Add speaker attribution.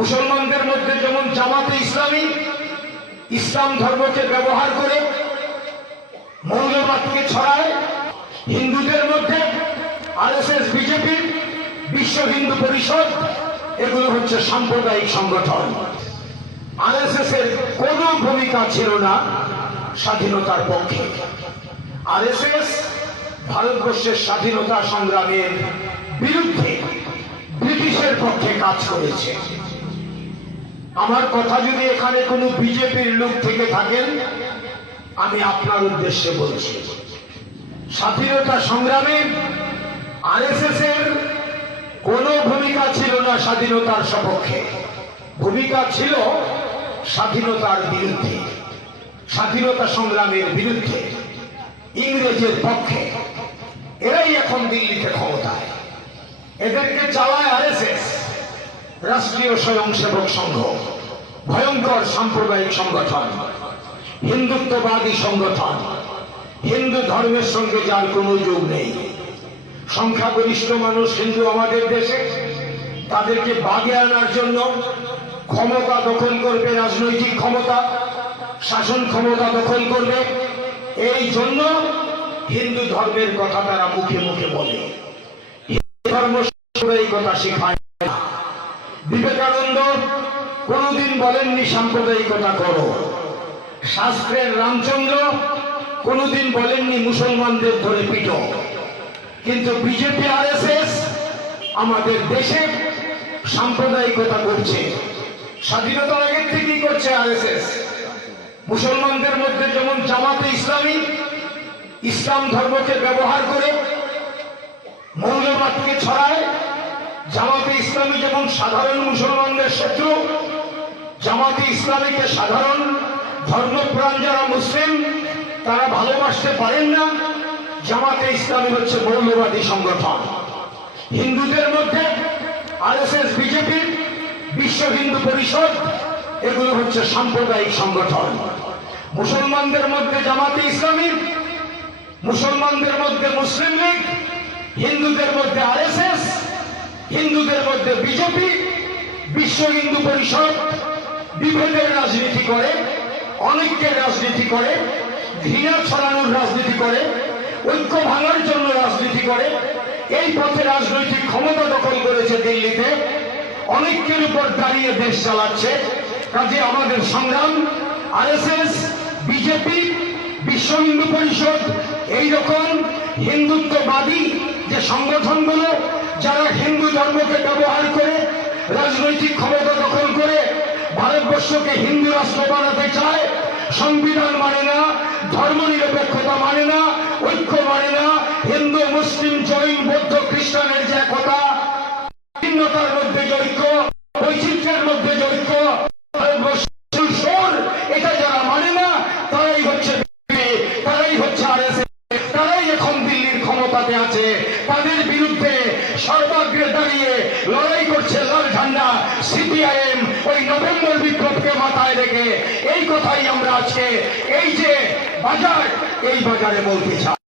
Speaker 1: মুসলমানদের মধ্যে যেমন জামাতে ইসলামী, ইসলাম ধর্মকে ব্যবহার করে মৌলবাদকে ছড়ায়, হিন্দুদের মধ্যে আরএসএস, বিজেপি, বিশ্ব হিন্দু পরিষদ, এগুলো হচ্ছে সাম্প্রদায়িক সংগঠন। আরএসএস এর কোনো ভূমিকা ছিল না স্বাধীনতার পক্ষে। আরএসএস ভারতবর্ষের স্বাধীনতা সংগ্রামের বিরুদ্ধে ব্রিটিশের পক্ষে কাজ করেছে। আমার কথা যদি এখানে কোনো বিজেপির লোক থেকে থাকেন, আমি আপনার উদ্দেশ্যে বলছি, স্বাধীনতা সংগ্রামে আরএসএস এর কোনো ভূমিকা ছিল না স্বাধীনতার সপক্ষে। ভূমিকা ছিল স্বাধীনতার বিরুদ্ধে, স্বাধীনতা সংগ্রামের বিরুদ্ধে, ইংরেজের পক্ষে। এরাই এখন দিল্লিতে ক্ষমতায়। এদেরকে চালায় আরএসএস। রাষ্ট্রীয় স্বয়ংসেবক সংঘ, ভয়ঙ্কর সাম্প্রদায়িক সংগঠন, হিন্দুত্ববাদী সংগঠন, হিন্দু ধর্মের সঙ্গে যার কোনো যোগ নেই। সংখ্যাগরিষ্ঠ মানুষ হিন্দু আমাদের দেশে, তাদেরকে বাগে আনার জন্য ক্ষমতা দখল করবে, রাজনৈতিক ক্ষমতা, শাসন ক্ষমতা দখল করবে। এই জন্য হিন্দু ধর্মের কথা তারা মুখে মুখে বলে। ধর্ম সাম্প্রদায়িকতা শেখায়। বিবেকানন্দ কোনদিন বলেননি সাম্প্রদায়িকতা করো। শাস্ত্রের রামচন্দ্র কোনদিন বলেননি মুসলমানদের ধরে পিটো। কিন্তু বিজেপি আর আমাদের দেশে সাম্প্রদায়িকতা করছে। স্বাধীনতার আগের থেকেই করছে আর মুসলমানদের মধ্যে যেমন জামাতে ইসলামী, ইসলাম ধর্মকে ব্যবহার করে মৌলবাদকে ছড়ায় জামাতে ইসলামী যেমন সাধারণ মুসলমানদের শত্রু, জামাতে ইসলামীকে সাধারণ ধর্মপ্রাণ যারা মুসলিম, তারা ভালোবাসতে পারেন না। জামাতে ইসলামী হচ্ছে মৌলবাদী সংগঠন। হিন্দুদের মধ্যে আরএসএস, বিজেপি, বিশ্ব হিন্দু পরিষদ, এগুলো হচ্ছে সাম্প্রদায়িক সংগঠন। মুসলমানদের মধ্যে জামাতে ইসলামী, মুসলমানদের মধ্যে মুসলিম লীগ, হিন্দুদের মধ্যে আরএসএস হিন্দুদের মধ্যে বিজেপি, বিশ্ব হিন্দু পরিষদ, বিভেদের রাজনীতি করে অনেকের রাজনীতি করে, ঘৃণা ছড়ানোর রাজনীতি করে, ঐক্য ভাঙার জন্য রাজনীতি করে, এই পথে রাজনৈতিক ক্ষমতা দখল করেছে দিল্লিতে অনেকের উপর দাঁড়িয়ে দেশ চালাচ্ছে। কাজে আমাদের সংগ্রাম, আরএসএস, বিজেপি, বিশ্ব হিন্দু পরিষদ, এইরকম হিন্দুত্ববাদী যে সংগঠনগুলো যারা হিন্দু ধর্মকে ব্যবহার করে, রাজনৈতিক ক্ষমতা দখল করে ভারতবর্ষকে হিন্দু রাষ্ট্র বানাতে চায়, সংবিধান মানে না ধর্ম নিরপেক্ষতা মানে না, ঐক্য মানে না, হিন্দু, মুসলিম, জৈন, বৌদ্ধ খ্রিস্টানের তাদের বিরুদ্ধে সর্বাগ্রে দাঁড়িয়ে লড়াই করছে লাল ঝান্ডা সিপিআইএম ওই নভেম্বর বিপ্লবকে মাথায় রেখে। এই কথাই আমরা আজকে এই যে বাজার, এই বাজারে বলতে চাই।